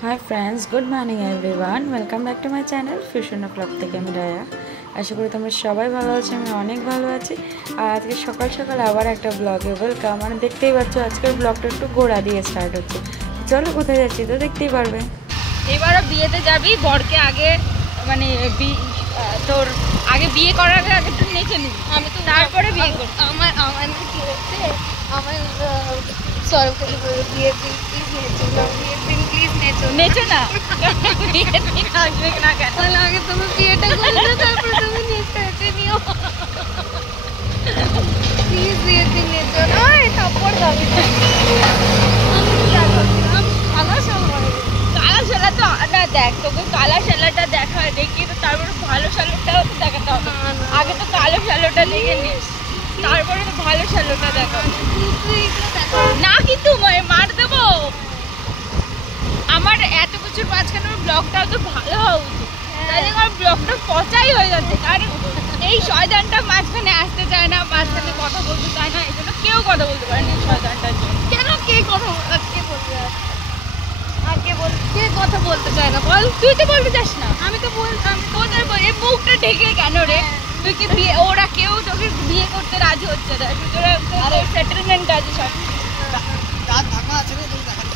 Hi friends, good morning everyone. Welcome back to my channel fusion club থেকে আমি রায়া। আশা করি তোমরা সবাই ভালো আছো, আমি অনেক ভালো আছি। আর আজকে সকাল সকাল আবার একটা ব্লগে ওয়েলকাম। মানে দেখতেই পাচ্ছ আজকের ব্লগটা একটু গোড়া দিয়ে স্টার্ট হচ্ছে। চলো কোথায় যাচ্ছি তো দেখতেই পারবে। এবারও বিয়েতে যাবি, বরকে আগে মানে তোর আগে বিয়ে করার আগে আগে তুই নেচে নিবি, আমি তো তারপরে বিয়ে করব। আমার আমার কি হচ্ছে, আমার সরকারি বিয়ের দিন প্লিজ নেচো, বিয়ের দিন প্লিজ নেচো নেচো না, বিয়ের দিন আসবে না কেন? তাহলে আগে তুমি বিয়েটা করে দাও, তারপর তুমি নেচে নিও প্লিজ, বিয়ের দিন নেচো না। তারপর যাবি কালা শালা তো না, দেখ তোকে কালা শালাটা দেখা দেখি তো তারপরে ভালো শালাটাও তো দেখাতে হবে। আগে তো কালো শালাটা দেখে নিস, তারপরে তো ভালো শালাটা দেখা না, কিন্তু মার দেবো। আমার এত কিছুর মাঝখানে ব্লগটাও তো ভালো হওয়া উচিত, তাই আমার ব্লগটা পচাই হয়ে যাচ্ছে। কারণ এই শয়তানটা মাঝখানে আসতে চায় না, মাঝখানে কথা বলতে চায় না, এই জন্য কেউ কথা বলতে পারে না শয়তানটার জন্য। কেন কে কথা কে বলবে, আর কে কথা বলতে চায় না বল? তুই তো বলতে চাস না, আমি তো তোদের এই মুখটা ঢেকে কেন রে? তুই কি বিয়ে, ওরা কেউ তোকে বিয়ে করতে রাজি হচ্ছে না, তোরা সেটেলমেন্ট আছে সব।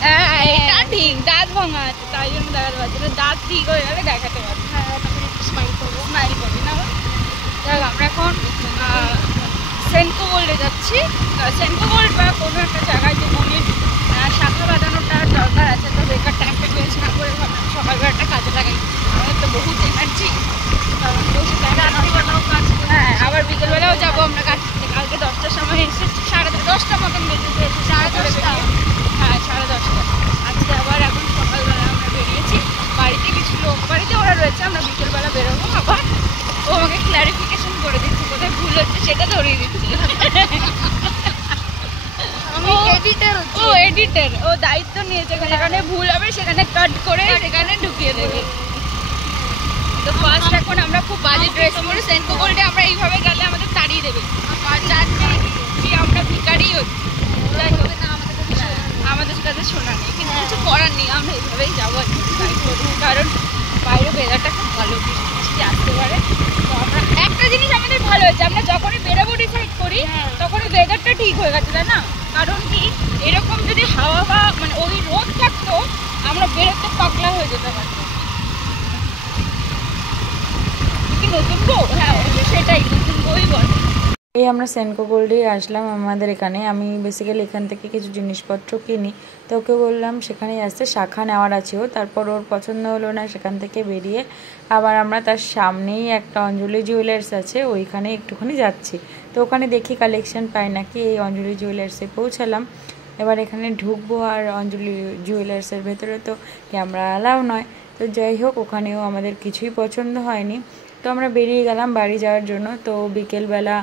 হ্যাঁ এটা ঠিক, দাঁত ভাঙা আছে তাই জন্য দেখাতে পারছি না, দাঁত ঠিক হয়ে গেলে দেখাতে পারছি। স্মাইল করবি না? দেখ আমরা এখন সেনকো গোল্ডে যাচ্ছি। সেনকো গোল্ড বা কোনো একটা জায়গায় যে মনির শাখা বাঁধানোটার দরকার আছে, তো বেকার টাইমটা ওয়েস্ট না করে ভাবলাম সকালবেলাটা কাজে লাগাই। আমাদের তো বহুত এনার্জি, কারণ বসে রাত্রিবেলাও কাজ। হ্যাঁ, আবার বিকেলবেলাও যাবো আমরা কাজ করতে। কালকে 10টার সময় এসেছি, 10:30 মতন বেজেছে, 10:30। হ্যাঁ 10:30। আজকে আবার এখন সকালবেলা আমরা বেরিয়েছি, বাড়িতে কিছু লোক বাড়িতে ওরা রয়েছে, আমরা বিকেলবেলা বেরোবো। আবার ও আমাকে ক্ল্যারিফিকেশন করে দিচ্ছে, কোথায় ভুল হচ্ছে সেটা ধরিয়ে দিচ্ছে। আমি এডিটর, ও এডিটর, ও দায়িত্ব নিয়েছে, যেখানে ভুল হবে সেখানে কাট করে সেখানে ঢুকিয়ে দেবে। তো ফার্স্ট এখন আমরা খুব বাজে ড্রেস পরে সেনকো গোল্ডে আমরা এইভাবে গেলে আমাদের তাড়িয়ে দেবে, আমরা ভিখারি হচ্ছি। যাই হোক, আমাদের কাছে শোনা নেই, কিন্তু কিছু করার নেই, আমরা এইভাবেই যাবো। কারণ বাইরে ওয়েদারটা খুব ভালো, বৃষ্টি আসতে পারে। তো আমরা একটা জিনিস আমাদের ভালো হয়েছে, আমরা যখনই বেরোবো ডিসাইড করি তখনই ওয়েদারটা ঠিক হয়ে গেছে, তাই না? কারণ কি, এরকম যদি হাওয়া বা মানে ওই রোদ থাকতো আমরা বেরোতে পাগলা হয়ে যেতে পারতাম। কি নতুন বউ? হ্যাঁ সেটাই, নতুন বই বলে। এই আমরা সেনকো গোল্ডে আসলাম আমাদের এখানে। আমি বেসিক্যালি এখান থেকে কিছু জিনিসপত্র কিনি, তো ওকে বললাম সেখানেই আসতে শাখা নেওয়ার আছেও। তারপর ওর পছন্দ হলো না, সেখান থেকে বেরিয়ে আবার আমরা তার সামনেই একটা অঞ্জলি জুয়েলার্স আছে, ওইখানে একটুখানি যাচ্ছি। তো ওখানে দেখি কালেকশন পাই নাকি। এই অঞ্জলি জুয়েলার্সে পৌঁছালাম, এবার এখানে ঢুকবো। আর অঞ্জলি জুয়েলার্সের ভেতরে তো ক্যামেরা অ্যালাউ নয়, তো যাই হোক ওখানেও আমাদের কিছুই পছন্দ হয়নি। তো আমরা বেরিয়ে গেলাম বাড়ি যাওয়ার জন্য। তো বিকেলবেলা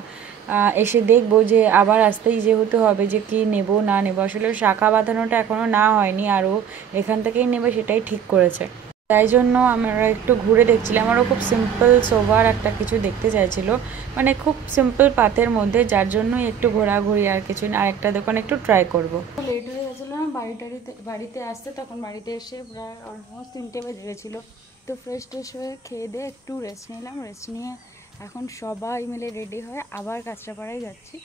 এসে দেখবো যে আবার আসতেই যেহেতু হবে যে কি নেব না নেব। আসলে শাখা বাঁধানোটা এখনও না হয়নি, আরও এখান থেকেই নেবে সেটাই ঠিক করেছে। তাই জন্য আমরা একটু ঘুরে দেখছিলাম। আমারও খুব সিম্পল সোভার একটা কিছু দেখতে চাইছিল, মানে খুব সিম্পল পাতের মধ্যে, যার জন্যই একটু ঘোরাঘুরি, আর কিছু না। আরেকটা দোকান একটু ট্রাই করব। লেট হয়ে গেছিলো বাড়িতে আসতে, তখন বাড়িতে এসে প্রায় অলমোস্ট 3টে বেজে গেছিলো। তো ফ্রেশ হয়ে খেয়ে দিয়ে একটু রেস্ট নিলাম। রেস্ট নিয়ে এখন সবাই মিলে রেডি হয়ে আবার কাঁচরাপাড়ায় যাচ্ছি।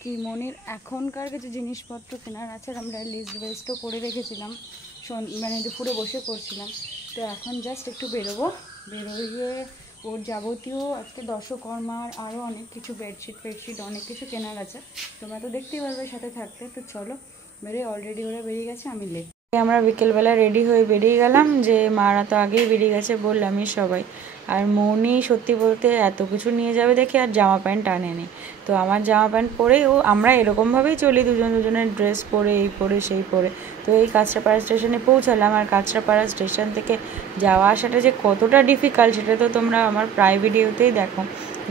কি মনির এখনকার কিছু জিনিসপত্র কেনার আছে, আমরা লিস্টও করে রেখেছিলাম, মানে দুপুরে বসে করছিলাম। তো এখন জাস্ট একটু বেরোইয়ে ওর যাবতীয় আজকে দশকর্মার আরও অনেক কিছু বেডশিট অনেক কিছু কেনার আছে, তোমরা তো দেখতেই পারবে সাথে থাকতে। তো চলো অলরেডি ওরা বেরিয়ে গেছে, আমি লেট। আমরা বিকেলবেলা রেডি হয়ে বেরিয়ে গেলাম, যে মারা তো আগেই বেরিয়ে গেছে বললামই সবাই। আর মনি সত্যি বলতে এত কিছু নিয়ে যাবে দেখে আর জামা প্যান্ট আনেনি। তো আমার জামা প্যান্ট পরে আমরা এরকমভাবেই চলি, দুজনের ড্রেস পরে, এই পরে সেই পরে। তো এই কাঁচরাপাড়া স্টেশনে পৌঁছালাম। আর কাঁচরাপাড়া স্টেশন থেকে যাওয়া আসাটা যে কতটা ডিফিকাল্ট সেটা তো তোমরা আমার প্রায় ভিডিওতেই দেখো।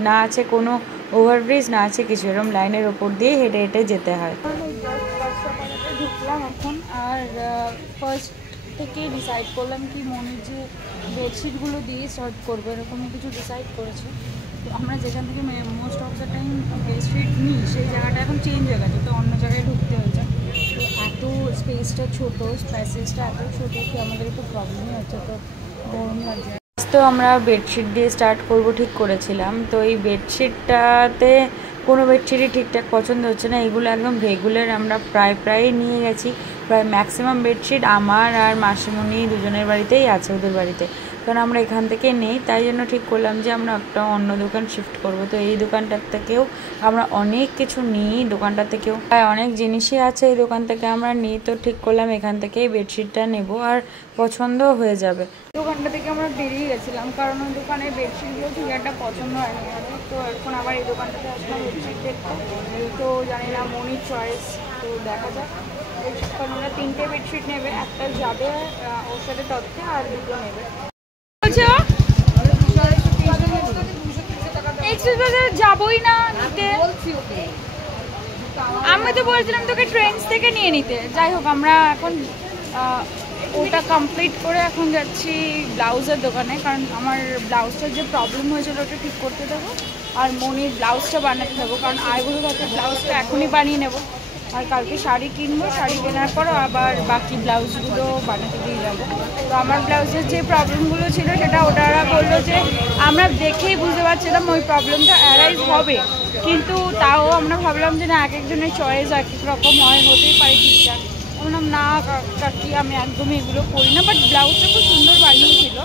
না আছে কোনো ওভারব্রিজ, না আছে কিছু, এরকম লাইনের ওপর দিয়ে হেঁটে হেঁটে যেতে হয়। ঢুকলাম এখন, আর ফার্স্ট থেকে ডিসাইড করলাম কি মনির যে বেডশিটগুলো দিয়ে স্টার্ট করবো, এরকমই কিছু ডিসাইড করেছে। তো আমরা যেখান থেকে most of the time bedsheet নিই সেই জায়গাটা এখন চেঞ্জ হয়ে গেছে, তো অন্য জায়গায় ঢুকতে হয়েছে। তো এত স্পেসটা ছোটো, স্পেসেসটা এত ছোটো কি আমাদের একটু প্রবলেমই হচ্ছে, তো গরম লাগছে। তো আমরা বেডশিট দিয়ে স্টার্ট করব ঠিক করেছিলাম, তো এই বেডশিটটাতে কোনো বেডশিটই ঠিকঠাক পছন্দ হচ্ছে না। এগুলো একদম রেগুলার আমরা প্রায় নিয়ে গেছি, প্রায় ম্যাক্সিমাম বেডশিট আমার আর মাসিমণি দুজনের বাড়িতেই আছে, ওদের বাড়িতে, কারণ আমরা এখান থেকে নেই। তাই জন্য ঠিক করলাম যে আমরা একটা অন্য দোকান শিফট করব। তো এই দোকানটার থেকেও আমরা অনেক কিছু নিই, দোকানটা থেকেও প্রায় অনেক জিনিসই আছে এই দোকান থেকে আমরা নিই। তো ঠিক করলাম এখান থেকেই বেডশিটটা নেব, আর পছন্দও হয়ে যাবে। দোকানটা থেকে আমরা বেরিয়ে গেছিলাম কারণ ওই দোকানের বেডশিটগুলো ঠিক একটা পছন্দ হয়নি আমাদের। তো এখন আবার এই দোকানটাতে আসলাম বেডশিট দেখতে। তো জানি না মনির চয়েস, তো দেখা যাক। কারণ ওরা 3টে বেডশিট নেবে, একটা যাবে ওর সাথে তথ্যে, আর 2টো নেবে। যাবই না নিতে, আমি তো বলছিলাম তোকে ট্রেন্ডস থেকে নিয়ে নিতে। যাই হোক, আমরা এখন ওটা কমপ্লিট করে এখন যাচ্ছি ব্লাউজের দোকানে, কারণ আমার ব্লাউজটার যে প্রবলেম হয়েছিল ওটা ঠিক করতে দেবো, আর মনির ব্লাউজটা বানাতে দেবো, কারণ আইগুলো হাতে ব্লাউজটা এখনই বানিয়ে নেবো, আর কালকে শাড়ি কিনবো, শাড়ি কেনার পর আবার বাকি ব্লাউজগুলো বানাতে দিয়ে যাবো। তো আমার ব্লাউজের যে প্রবলেমগুলো ছিল সেটা ওনারা বললো যে আমরা দেখেই বুঝতে পারছিলাম ওই প্রবলেমটা অ্যারাইজ হবে, কিন্তু তাও আমরা ভাবলাম যে না, এক একজনের চয়েস এক এক রকম হয়, হতেই পারে ঠিকঠাক। বললাম না কাকি, আমি একদমই এগুলো করি না, বাট ব্লাউজটা খুব সুন্দর বানিয়েছিল।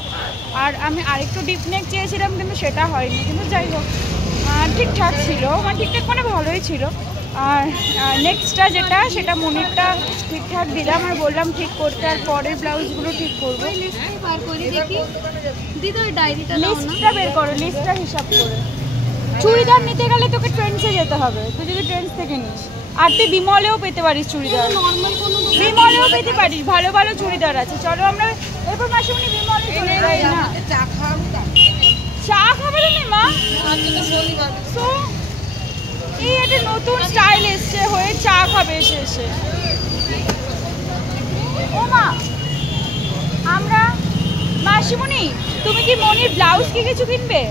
আর আমি আরেকটু ডিপ নেক চেয়েছিলাম, কিন্তু সেটা হয়নি, কিন্তু যাই হোক ঠিকঠাক ছিল, মানে ঠিকঠাক মানে ভালোই ছিল। আর নেক্সটটা যেটা, সেটা মনিরটা ঠিকঠাক দিলাম আর বললাম ঠিক করতে, আর পরের ব্লাউজগুলো ঠিক করবো। লিস্টটা বের করো, লিস্টটা হিসাব করে। চুড়িদার নিতে গেলে তোকে ট্রেন্ডসে যেতে হবে, তুই যদি ট্রেন্ডস থেকে নিস, আর তুই বিমলেও পেতে পারিস চুড়িদার, বিমলেও পেতে পারিস, ভালো ভালো চুড়িদার আছে। চলো আমরা এরপর মাসিমণি বিমলে চলে যাই না। চা খাবে না মা? সো এই একটা নতুন স্টাইল এসছে, হয়ে চা খাবে এসে। ও মা, আমরা মাসিমণি, তুমি কি মনির ব্লাউজ কি কিছু কিনবে?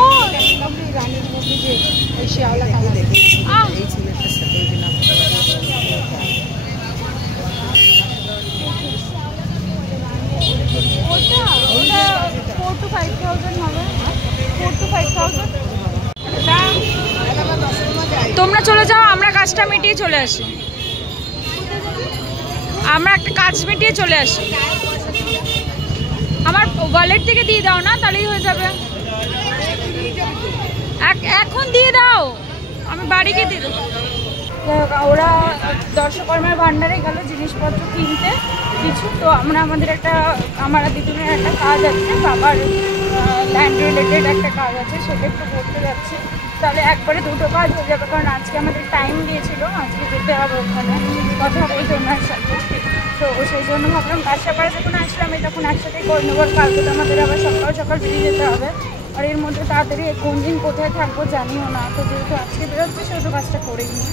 ও রানীর মধ্যে যে এই শিয়াওলা কালার, ওটা 4 to 5,000 হবে, 4 to 5,000। তোমরা চলে যাও, আমরা কাজটা মিটিয়ে চলে আসি, আমরা একটা কাজ মিটিয়ে চলে আসি। আমার ওয়ালেট থেকে দিয়ে দাও না, তাহলেই হয়ে যাবে। এখন দিয়ে দাও, আমি বাড়ি গিয়ে দিয়ে দেবো। ওরা দর্শকর্মার ভান্ডারে গেল জিনিসপত্র কিনতে কিছু। তো আমরা আমার দিদুনের একটা কাজ আছে, বাবার ল্যান্ড রিলেটেড একটা কাজ আছে, সেটা একটু করতে যাচ্ছি। তাহলে একবারে 2টো কাজ হয়ে যাবে, কারণ আজকে আমাদের টাইম দিয়েছিল, আজকে যেতে হবে ওখানে কথা বলতে ওনার সাথে। তো সেই জন্য ভাবলাম কাজটা পারে যখন আসলাম তখন একসাথেই করে নেবো। কালকে তো আমাদের আবার সকাল সকাল বেরিয়ে যেতে হবে, আর এর মধ্যে তাড়াতাড়ি কোন দিন কোথায় থাকবো জানিও না। তো যেহেতু আজকে বেরোচ্ছে সেহেতু কাজটা করেই নিই।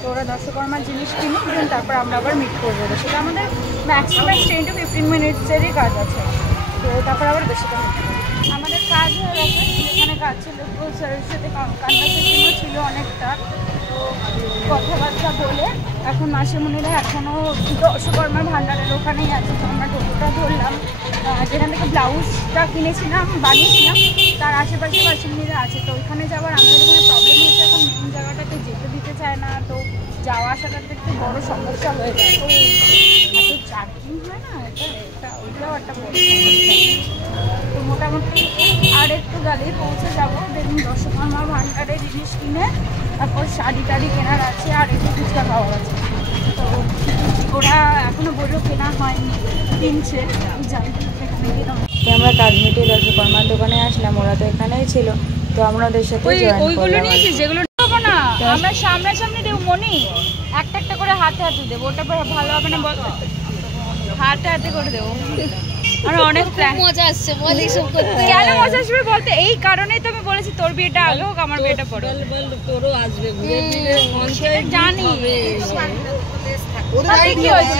তো ওরা দর্শকর্মার জিনিস কিনুক, দেন তারপর আমরা আবার মিট করবো। সেটা আমাদের ম্যাক্সিমাম 10 to 15 মিনিটসেরই কাজ আছে। তো তারপর আবার বেশিটা আমাদের কাজ হয়ে গেছে। যেখানে কাজ ছিল তো স্যারের সাথে কনভারসেশনও ছিল অনেকটা, তো কথাবার্তা বলে এখন মাসিমণিরা এখনও দর্শকর্মার ভান্ডারের ওখানেই আছে। তো আমরা টোটোটা ধরলাম, যেখান থেকে ব্লাউজটা কিনেছিলাম বানিয়েছিলাম তার আশেপাশে মাসিমণিরা আছে। তো ওইখানে যাওয়ার আমাদের এখানে প্রবলেম হচ্ছে, এখন মেন জায়গাটাতে যেতে দিতে চায় না, তো যাওয়া আসাটাতে একটু বড়ো সমস্যা হয়ে যায়। তো এত চার্জিং হয় না, ওইটাও একটা বড় সমস্যা। তো মোটামুটি আর একটু গেলেই পৌঁছে যাবো। দেখুন দর্শকর্মা ভান্ডারে জিনিস কিনে তারপর শাড়ি টাড়ি কেনার আছে, আর একটু ফুচকা খাওয়ার আছে। তো ওরা এখনো বললো কেনা হয়নি, কিনছে, যাই সেখানে গেলাম। আমরা কাজ মিটিয়ে দর্শকর্মার দোকানে আসলাম, ওরা তো এখানেই ছিল, তো আমরা ওদের সাথে ওইগুলো নিয়েছি যেগুলো নেবো না, আমরা সামনাসামনি দেবো মনি, একটা একটা করে হাতে হাতে দেবো, ওটা ভালো হবে না বল, হাতে হাতে করে দেবো। আর অনেক মজা আসছে বল এইসব করতে। কেন মজা আসবে বলতে, এই কারণেই তো আমি বলেছি তোর বিয়েটা আগে হোক, আমার বিয়েটা পরে। তোরও আসবে, জানি কি হয়েছে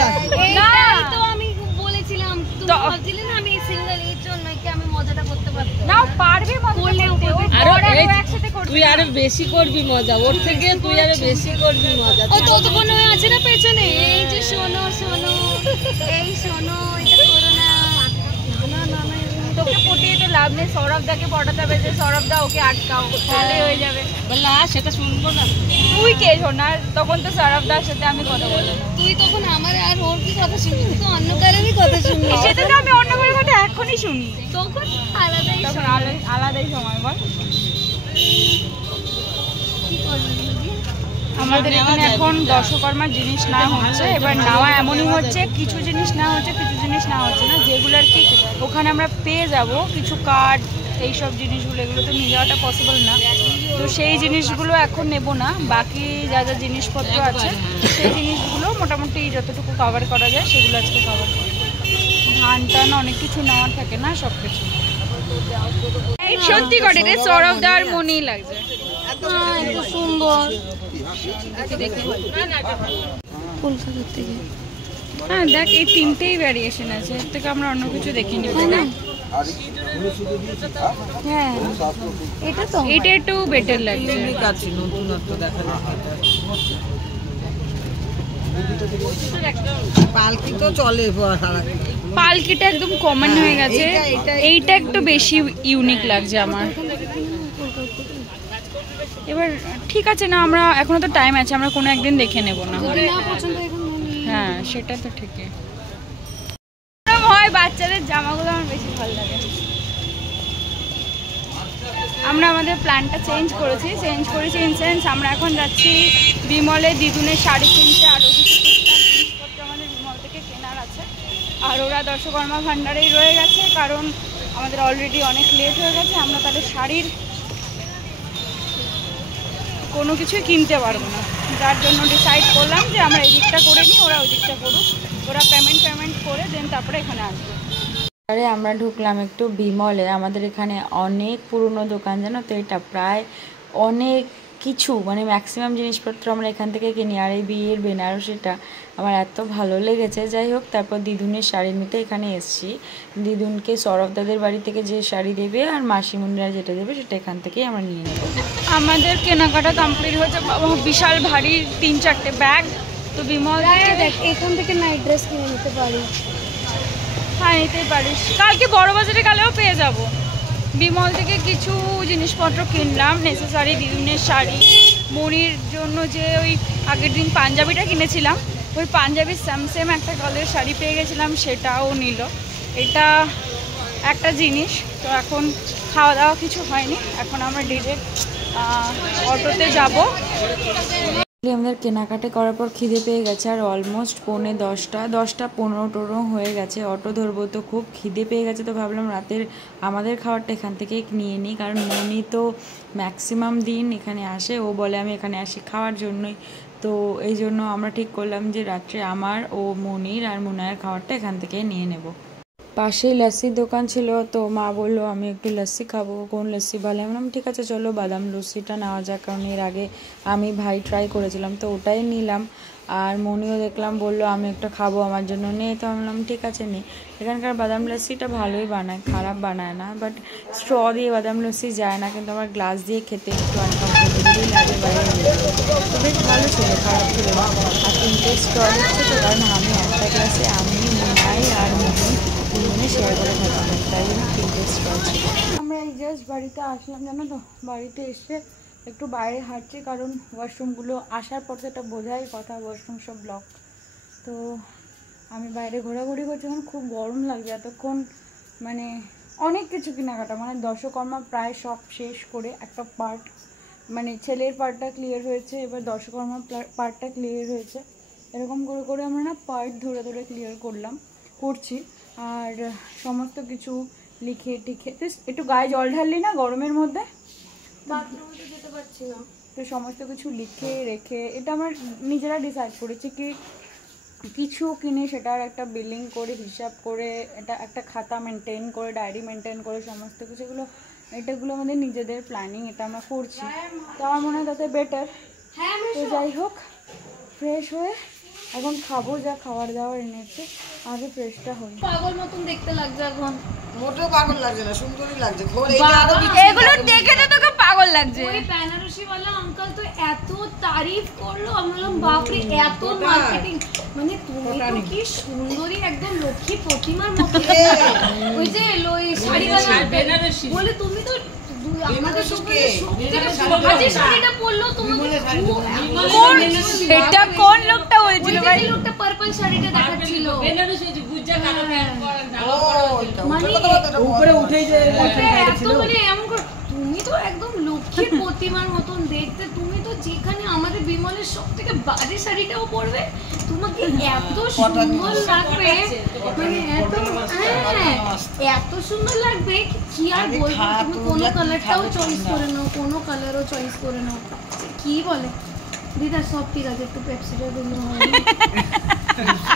না, তো আমি বলেছিলাম, তুমি ভাবছিলে না আমি সিঙ্গেল, এই জন্য কি আমি মজাটা করতে না পারবে মজা করতে, একসাথে করতে। তুই আরো বেশি করবি মজা, ওর থেকে তুই আরো বেশি করবি মজা। ও ততক্ষণ আছে না পেছনে, এই যে শোনো শোনো, এই শোনো, এটা করো না। তোকে পটিয়ে তো লাভ নেই, সৌরভ দাকে পটাতে হবে যে সৌরভ দা ওকে আটকাও, তাহলে হয়ে যাবে। বললা সেটা শুনবো না। তুই কে শোনার? তখন তো সৌরভ দার সাথে আমি কথা বলবো। তুই তখন আমার আর ওর কি কথা শুনবি? তুই তো অন্য কারোরই কথা শুনবি। সেটা তো আমি অন্য কারোর কথা এখনই শুনি, তখন আলাদাই তখন আলাদাই সময়। বল কি করবি? আমাদের এখানে এখন দশকর্মার জিনিস না হচ্ছে, এবার নেওয়া এমনই হচ্ছে, কিছু জিনিস না হচ্ছে, কিছু জিনিস না হচ্ছে না, যেগুলো আর কি ওখানে আমরা পেয়ে যাব, কিছু কার্ড এইসব জিনিসগুলো, এগুলো তো নিয়ে যাওয়াটা পসিবল না, তো সেই জিনিসগুলো এখন নেব না। বাকি যা যা জিনিসপত্র আছে সেই জিনিসগুলো মোটামুটি যতটুকু কভার করা যায় সেগুলো আজকে কভার করি। ধান টান অনেক কিছু নেওয়ার থাকে না, সব কিছু। সত্যি করে রে, সৌরভ দার মনেই লাগছে, এত সুন্দর। কলকাতা থেকে হ্যাঁ দেখ, এই তিনটেই ভ্যারিয়েশন আছে, এর থেকে আমরা অন্য কিছু দেখিনি। হ্যাঁ, এটা তো এটা একটু বেটার লাগছে। নতুনত্ব দেখা পালকি তো চলে, পালকিটা একদম কমন হয়ে গেছে, এইটা একটু বেশি ইউনিক লাগছে আমার। এবার ঠিক আছে না, আমরা এখনো তো টাইম আছে, আমরা কোনো একদিন দেখে নেব না। হ্যাঁ সেটা তো ঠিকই। হয় বাচ্চাদের জামাগুলো আমার বেশি ভালো লাগে। আমরা আমাদের প্ল্যানটা চেঞ্জ করেছি ইন সেন্স আমরা এখন যাচ্ছি বিমলে দিদুনের শাড়ি কিনতে, আরও কিছু টুকটাক জিনিসপত্র আমাদের বিমল থেকে কেনার আছে। আর ওরা দশকর্মা ভাণ্ডারেই রয়ে গেছে, কারণ আমাদের অলরেডি অনেক লেট হয়ে গেছে, আমরা তাদের শাড়ির কোনো কিছুই কিনতে পারবো না, যার জন্য ডিসাইড করলাম যে আমরা এই দিকটা করে নিই, ওরা ওই দিকটা করুক, ওরা পেমেন্ট করে দেন তারপরে এখানে আসবে। আরে আমরা ঢুকলাম একটু বিমলে, আমাদের এখানে অনেক পুরনো দোকান জানো তো, এটা প্রায় অনেক কিছু মানে ম্যাক্সিমাম জিনিসপত্র আমরা এখান থেকে কিনি। আর এই বিয়ের বেনারসিটা আমার এত ভালো লেগেছে। যাই হোক, তারপর দিদুনের শাড়ি নিতে এখানে এসেছি। দিদুনকে সৌরভ দাদের বাড়ি থেকে যে শাড়ি দেবে আর মাসিমুনিরা যেটা দেবে সেটা এখান থেকেই আমরা নিয়ে নেব। আমাদের কেনাকাটা কমপ্লিট হয়েছে, বিশাল ভারী 3-4টে ব্যাগ। তো বিমল দেখ, এখান থেকে নাইট ড্রেস কিনে নিতে পারি। হ্যাঁ নিতেই পারিস, কালকে বড় বাজারে গেলেও পেয়ে যাব। বিমল থেকে কিছু জিনিসপত্র কিনলাম নেসেসারি, দিদুনের শাড়ি, মনির জন্য যে ওই আগের দিন পাঞ্জাবিটা কিনেছিলাম, ওই পাঞ্জাবির সেম একটা কালারের শাড়ি পেয়ে গেছিলাম, সেটাও নিল। এটা একটা জিনিস। তো এখন খাওয়া দাওয়া কিছু হয়নি, এখন আমরা ডিরেক্ট অটোতে যাব। আমাদের কেনাকাটা করার পর খিদে পেয়ে গেছে, আর অলমোস্ট 10:15 হয়ে গেছে। অটো ধরবো তো খুব খিদে পেয়ে গেছে, তো ভাবলাম রাতের আমাদের খাবারটা এখান থেকেই নিয়ে নিই, কারণ মনি তো ম্যাক্সিমাম দিন এখানে আসে, ও বলে আমি এখানে আসি খাওয়ার জন্যই। তো এই জন্য আমরা ঠিক করলাম যে রাত্রে আমার ও মনির আর মুনায়ের খাবারটা এখান থেকেই নিয়ে নেব। পাশেই লস্যির দোকান ছিল, তো মা বললো আমি একটু লস্যি খাবো, কোন লস্যি ভালো? আমি বললাম ঠিক আছে চলো বাদাম লস্যিটা নেওয়া যাক, কারণ এর আগে আমি ভাই ট্রাই করেছিলাম, তো ওটাই নিলাম। আর মনিও দেখলাম বললো আমি একটা খাবো, আমার জন্য নেই, তো আমি বললাম ঠিক আছে নেই। এখানকার বাদাম লস্যিটা ভালোই বানায়, খারাপ বানায় না, বাট স্ট্র দিয়ে বাদাম লস্যি যায় না, কিন্তু আমার গ্লাস দিয়ে খেতে একটু আনকমফোর্টেবলই লাগে বাইরে। তো বেশ ভালো ছিল, খারাপ ছিল না। আর 3টে স্টল হচ্ছে তো, কারণ আমি একটা গ্লাসে আমি মুনাই আর মনি শেয়ার করে খেতাম, তাই জন্য 3টে স্টল ছিল। আমরা এই জাস্ট বাড়িতে আসলাম জানো তো, বাড়িতে এসে একটু বাইরে হাঁটছি, কারণ ওয়াশরুমগুলো আসার পর তো এটা বোঝাই কথা, ওয়াশরুম সব ব্লক। তো আমি বাইরে ঘোরাঘুরি করছি, এখন খুব গরম লাগছে এতক্ষণ, মানে অনেক কিছু কেনাকাটা, মানে দশকর্মা প্রায় সব শেষ করে একটা পার্ট, মানে ছেলের পার্টটা ক্লিয়ার হয়েছে, এবার দশকর্মা পার্টটা ক্লিয়ার হয়েছে, এরকম করে করে আমরা না পার্ট ধরে ধরে ক্লিয়ার করছি। আর সমস্ত কিছু লিখে টিখে একটু গায়ে জল ঢাললি না গরমের মধ্যে, বাথরুমে যেতে পারছি না, তো সমস্ত কিছু লিখে রেখে এটা আমরা নিজেরা ডিসাইড করেছি কি কিছু কিনে সেটার একটা বিলিং করে হিসাব করে, এটা একটা খাতা মেনটেন করে, ডায়েরি মেনটেন করে, সমস্ত কিছু এটাগুলো আমাদের নিজেদের প্ল্যানিং, এটা আমরা করছি। তো আমার মনে হয় তাতে বেটার। তো যাই হোক, ফ্রেশ হয়ে এখন খাবো, যা খাবার দাবার এনেছে, আগে ফ্রেশটা হই। পাগল মতন দেখতে লাগছে এখন। মোটেও পাগল লাগছে না, সুন্দরই লাগছে। খবর এইটা আরো এগুলো দেখে তো তোকে পাগল লাগছে। ওই বেনারসি वाला अंकल তো এত তারিফ করলো, আমি বললাম বাপরে এত মার্কেটিং, মানে তুমি তো কি সুন্দরী একদম লক্ষ্মী প্রতিমার মতো। ওই যে ওই শাড়িওয়ালা বেনারসি বলে তুমি তো আমাদের দোকানে সবথেকে বাজে শাড়িটা পরলো তোমাকে। কোন এটা কোন লোকটা বলছিল ভাই? ওই লোকটা পার্পল শাড়িটা দেখাচ্ছিল। বেনারসি যে গুজ্জা কালো প্যান্ট পরা মানে উপরে উঠেই যে এত মানে এমন করে, তুমি তো একদম লক্ষ্মীর প্রতিমার মতন দেখতে, তুমি তো যেখানে আমাদের বিমলের সব থেকে বাজে শাড়িটাও পরবে, তোমাকে এত সুন্দর লাগবে, মানে এত সুন্দর লাগবে কি আর বলবো। তুমি কোনো কালারটাও চয়েস করে নাও, কোনো কালারও চয়েস করে নাও, কি বলে দিদা সব ঠিক আছে, একটু পেপসিটা দিলে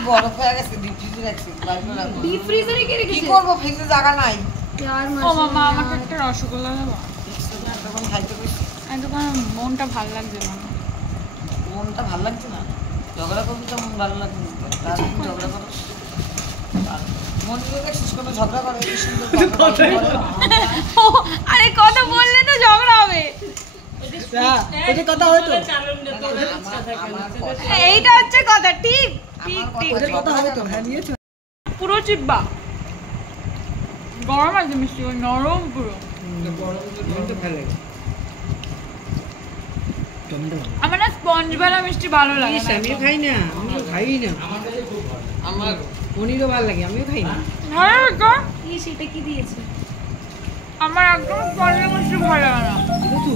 বরফ হয়ে গেছে, ডিপ ফ্রিজে রাখছি, বাইরে রাখবো। ডিপ ফ্রিজারে কে কি রেখেছে? করবো, ফ্রিজে জায়গা নাই। यार ও মামা আমাকে একটা রসগোল্লা দেবো? তখন খাইতে বসছি। একদম মনটা ভালো লাগছে না। মনটা ভালো লাগছে না, ঝগড়া করবি তো মন ভালো লাগছে না। তারপর ঝগড়া করো, মন দিয়ে দেখছিস কোনো ঝগড়া করে, কি সুন্দর কথা বলে। আরে কথা বললে তো ঝগড়া হবে। ওটা কথা হয়তো এইটা হচ্ছে কথা, ঠিক ঠিক ঠিক। কথা হয়তো, হ্যাঁ নিয়েছো। পুরো চিপবা, গরম আছে মিষ্টি, নরম পুরো। আমার না স্পঞ্জ বালা মিষ্টি ভালো লাগে না। আমিও খাই না, আমিও খাই না। আমার পনিরও ভালো লাগে, আমিও খাই না। ভালো লাগে? কি সেটা কি দিয়েছে? আমার একদম স্পঞ্জ মিষ্টি ভালো লাগে না। দেখো